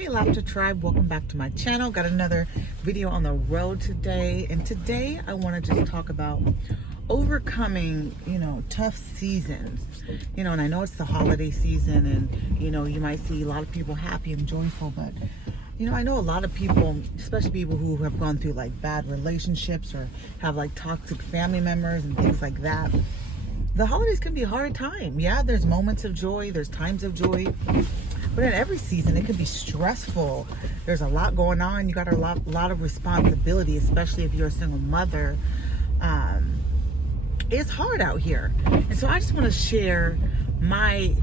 Hey Laughter Tribe, welcome back to my channel. Got another video on the road today, and today I want to just talk about overcoming, tough seasons. And I know it's the holiday season, and you might see a lot of people happy and joyful, but I know a lot of people, especially people who have gone through like bad relationships or have like toxic family members and things like that. The holidays can be a hard time. Yeah, there's moments of joy, there's times of joy, but in every season it can be stressful. There's a lot going on. You got a lot of responsibility, especially if you're a single mother. It's hard out here, and so I just want to share my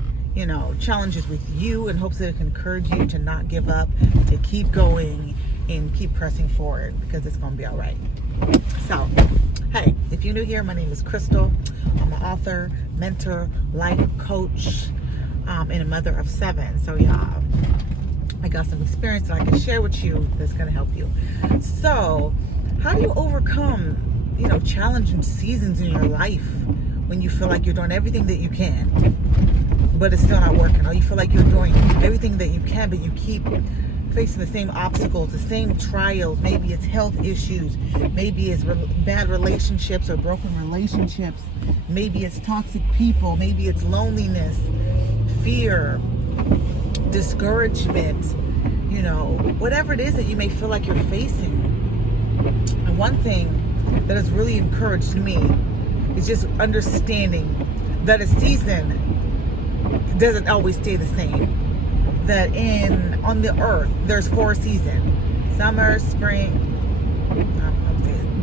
challenges with you in hopes that it can encourage you to not give up, to keep going and keep pressing forward, because it's gonna be all right. So hey, if you're new here, my name is Crystal. I'm an author, mentor, life coach, and a mother of 7. So yeah, I got some experience that I can share with you that's gonna help you. So how do you overcome challenging seasons in your life when you feel like you're doing everything that you can but it's still not working, or you feel like you're doing everything that you can but you keep facing the same obstacles, the same trials? Maybe it's health issues, maybe it's bad relationships or broken relationships, maybe it's toxic people, maybe it's loneliness, fear, discouragement, whatever it is that you may feel like you're facing. And one thing that has really encouraged me is just understanding that a season doesn't always stay the same. That on the earth there's 4 seasons: summer, spring,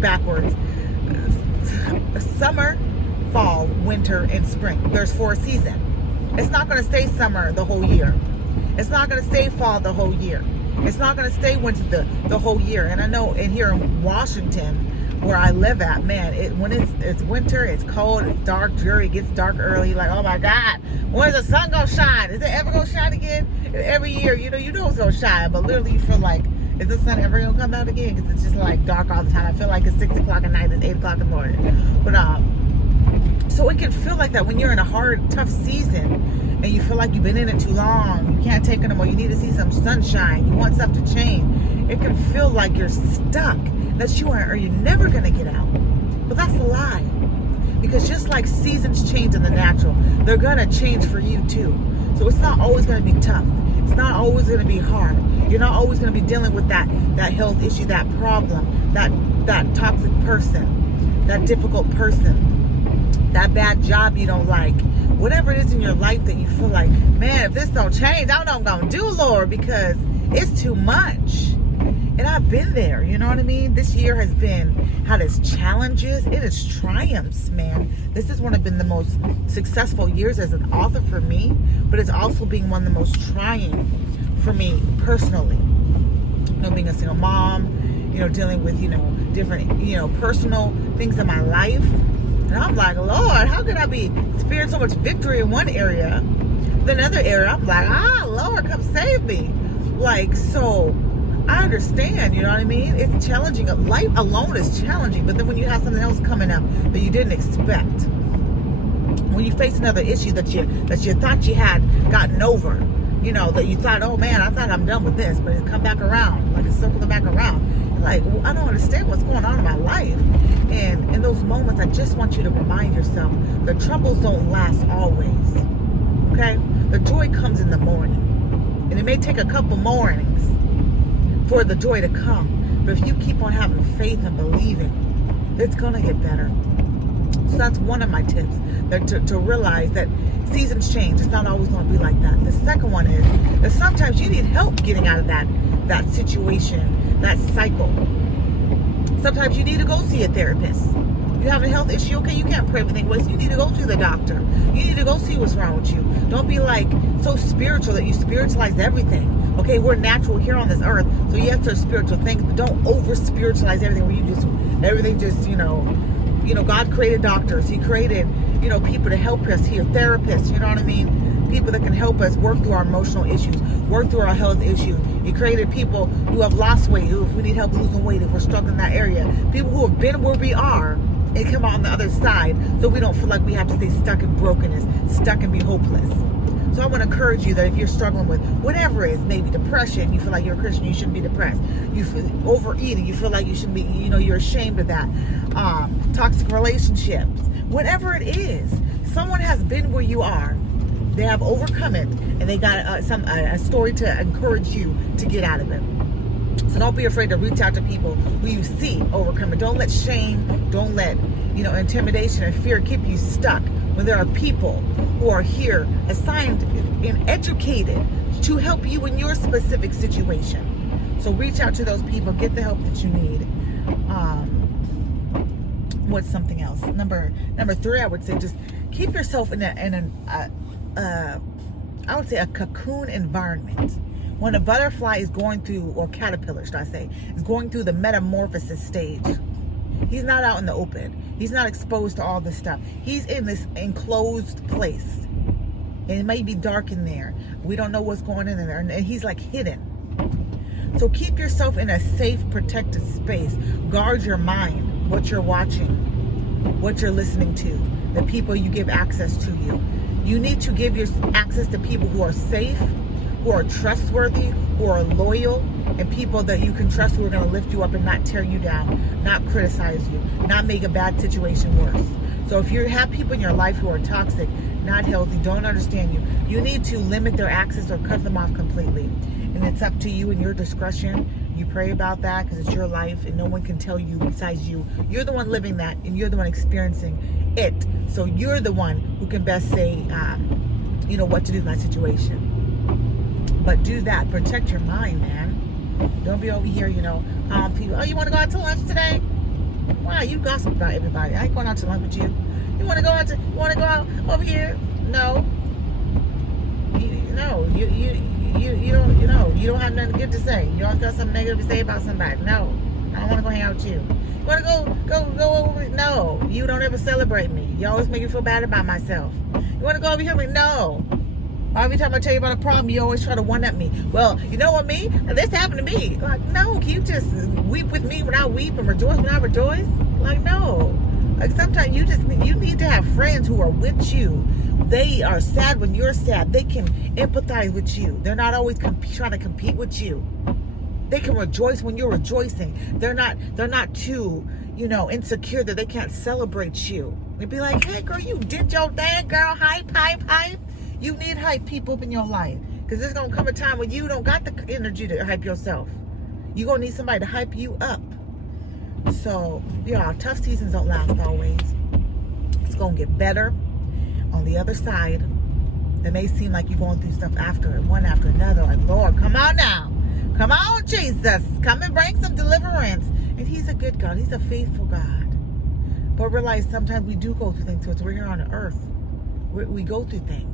backwards, summer, fall, winter, and spring. There's 4 seasons. It's not going to stay summer the whole year. It's not going to stay fall the whole year. It's not going to stay winter the whole year. And I know here in Washington, where I live at, man, when it's winter, it's cold, it's dark, dreary, it gets dark early. Like, oh my God, when is the sun gonna shine? Is it ever gonna shine again? Every year, you know it's gonna shine, but literally you feel like, is the sun ever gonna come out again? Because it's just like dark all the time. I feel like it's 6 o'clock at night and 8 o'clock in the morning. But so it can feel like that when you're in a hard, tough season and you feel like you've been in it too long. You can't take it anymore. You need to see some sunshine. You want stuff to change. It can feel like you're stuck. That you're never gonna get out. But that's a lie. Because just like seasons change in the natural, they're gonna change for you too. So it's not always gonna be tough. It's not always gonna be hard. You're not always gonna be dealing with that health issue, that problem, that toxic person, that difficult person, that bad job you don't like. Whatever it is in your life that you feel like, man, if this don't change, I don't know what I'm gonna do, Lord, because it's too much. And I've been there, you know what I mean? This year has had its challenges, it is triumphs, man. This has been the most successful years as an author for me, but it's also been one of the most trying for me personally. Being a single mom, dealing with, different, personal things in my life. And I'm like, Lord, how could I be experiencing so much victory in one area? Then another area, I'm like, Lord, come save me. Like, so I understand, you know what I mean? It's challenging. Life alone is challenging, but then when you have something else coming up that you didn't expect, when you face another issue that you thought you had gotten over, that you thought, oh man, I thought I'm done with this, but it's come back around, like it's circling back around. Like, I don't understand what's going on in my life. And in those moments, I just want you to remind yourself, the troubles don't last always. Okay? The joy comes in the morning, and it may take a couple mornings for the joy to come, but if you keep on having faith and believing, it's gonna get better. So that's one of my tips, that to realize that seasons change. It's not always gonna be like that. The second one is that sometimes you need help getting out of that situation, that cycle. Sometimes you need to go see a therapist. You have a health issue, okay, you can't pray everything away, so you need to go to the doctor. You need to go see what's wrong with you. Don't be like so spiritual that you spiritualize everything. Okay, we're natural here on this earth, so yes, there's spiritual things, but don't over spiritualize everything where everything just, God created doctors. He created, people to help us here, therapists, you know what I mean? People that can help us work through our emotional issues, work through our health issues. He created people who have lost weight, who, if we need help losing weight, if we're struggling in that area. People who have been where we are and come out on the other side, so we don't feel like we have to stay stuck in brokenness, stuck and be hopeless. So I want to encourage you that if you're struggling with whatever it is, maybe depression, you feel like you're a Christian, you shouldn't be depressed. You feel overeating, you feel like you shouldn't be, you're ashamed of that. Toxic relationships, whatever it is, someone has been where you are. They have overcome it, and they got a story to encourage you to get out of it. So don't be afraid to reach out to people who you see overcome it. Don't let shame, don't let intimidation and fear keep you stuck when there are people who are here assigned and educated to help you in your specific situation. So reach out to those people, get the help that you need. What's something else? Number 3, I would say just keep yourself in I would say a cocoon environment. When a butterfly is going through, or caterpillar should I say, is going through the metamorphosis stage, he's not out in the open. He's not exposed to all this stuff. He's in this enclosed place. And it may be dark in there. We don't know what's going on in there. And he's like hidden. So keep yourself in a safe, protected space. Guard your mind, what you're watching, what you're listening to, the people you give access to you. You need to give your access to people who are safe, who are trustworthy, who are loyal, and people that you can trust who are going to lift you up and not tear you down, not criticize you, not make a bad situation worse. So if you have people in your life who are toxic, not healthy, don't understand you, you need to limit their access or cut them off completely. And it's up to you and your discretion. You pray about that because it's your life and no one can tell you besides you. You're the one living that and you're the one experiencing it. So you're the one who can best say, what to do in that situation. But do that. Protect your mind, man. Don't be over here, calling people. Oh, you want to go out to lunch today? Wow, you gossip about everybody. I ain't going out to lunch with you. You want to go out over here? No. You don't have nothing good to say. You don't got something negative to say about somebody. No. I don't want to go hang out with you. You want to go over? No. You don't ever celebrate me. You always make me feel bad about myself. You want to go over here with me? No. Every time I tell you about a problem, you always try to one-up me. Well, you know what, me? This happened to me. Like, no, can you just weep with me when I weep and rejoice when I rejoice? Like, no. Like, sometimes you need to have friends who are with you. They are sad when you're sad. They can empathize with you. They're not always trying to compete with you. They can rejoice when you're rejoicing. They're not too, insecure that they can't celebrate you. They'd be like, hey, girl, you did your thing, girl. Hype. You need hype people up in your life. Because there's going to come a time when you don't got the energy to hype yourself. You're going to need somebody to hype you up. So, tough seasons don't last always. It's going to get better. On the other side, it may seem like you're going through stuff one after another. Like, Lord, come on now. Come on, Jesus. Come and bring some deliverance. And he's a good God. He's a faithful God. But realize sometimes we do go through things because we're here on the earth. We go through things.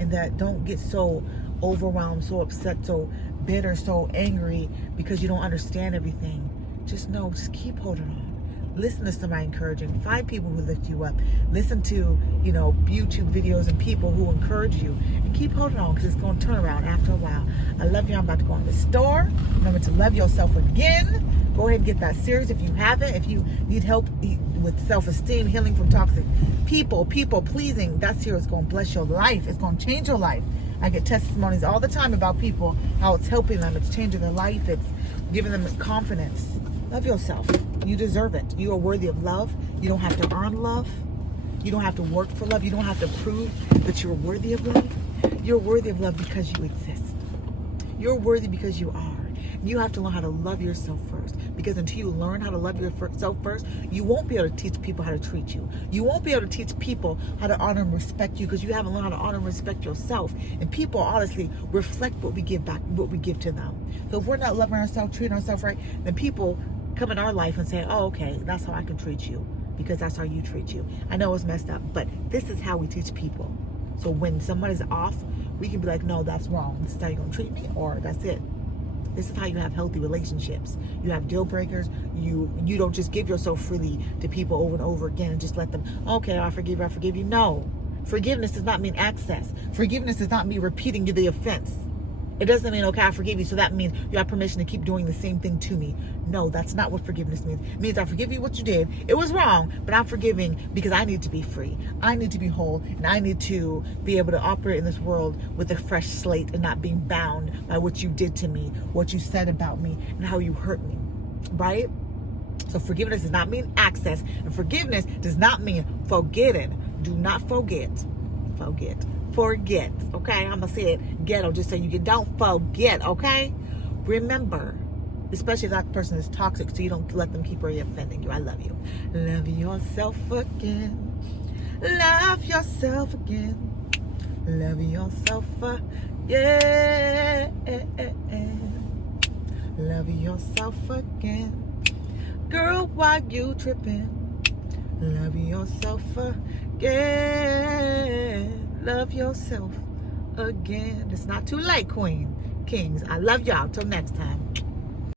And that don't get so overwhelmed, so upset, so bitter, so angry because you don't understand everything. Just keep holding on. Listen to somebody encouraging. Find people who lift you up. Listen to, YouTube videos and people who encourage you. And keep holding on because it's going to turn around after a while. I love you. I'm about to go in the store. Remember to love yourself again. Go ahead and get that series if you haven't. If you need help with self-esteem, healing from toxic people pleasing, that series is going to bless your life. It's going to change your life. I get testimonies all the time about people, how it's helping them. It's changing their life. It's giving them confidence. Love yourself. You deserve it. You are worthy of love. You don't have to earn love. You don't have to work for love. You don't have to prove that you're worthy of love. You're worthy of love because you exist. You're worthy because you are. You have to learn how to love yourself first. Because until you learn how to love yourself first, you won't be able to teach people how to treat you. You won't be able to teach people how to honor and respect you because you haven't learned how to honor and respect yourself. And people honestly reflect what we give back, what we give to them. So if we're not loving ourselves, treating ourselves right, then people come in our life and say, oh, okay, that's how I can treat you because that's how you treat you. I know it's messed up, but this is how we teach people. So when someone is off, we can be like, no, that's wrong. This is how you're going to treat me, or that's it. This is how you have healthy relationships. You have deal breakers. You don't just give yourself freely to people over and over again and just let them, okay, I forgive you. No. Forgiveness does not mean access. Forgiveness does not mean repeating the offense. It doesn't mean, okay, I forgive you, so that means you have permission to keep doing the same thing to me. No, that's not what forgiveness means. It means I forgive you what you did. It was wrong, but I'm forgiving because I need to be free. I need to be whole, and I need to be able to operate in this world with a fresh slate and not being bound by what you did to me, what you said about me, and how you hurt me, right? So forgiveness does not mean access, and forgiveness does not mean forgetting. Do not forget. Forget, okay? I'm gonna say it ghetto just so you get, don't forget, okay? Remember, especially if that person is toxic, so you don't let them keep offending you. I love you. Love yourself again. Love yourself again. Love yourself again. Love yourself again. Girl, why you tripping? Love yourself again. Love yourself again. It's not too late, Queen. Kings. I love y'all. Till next time.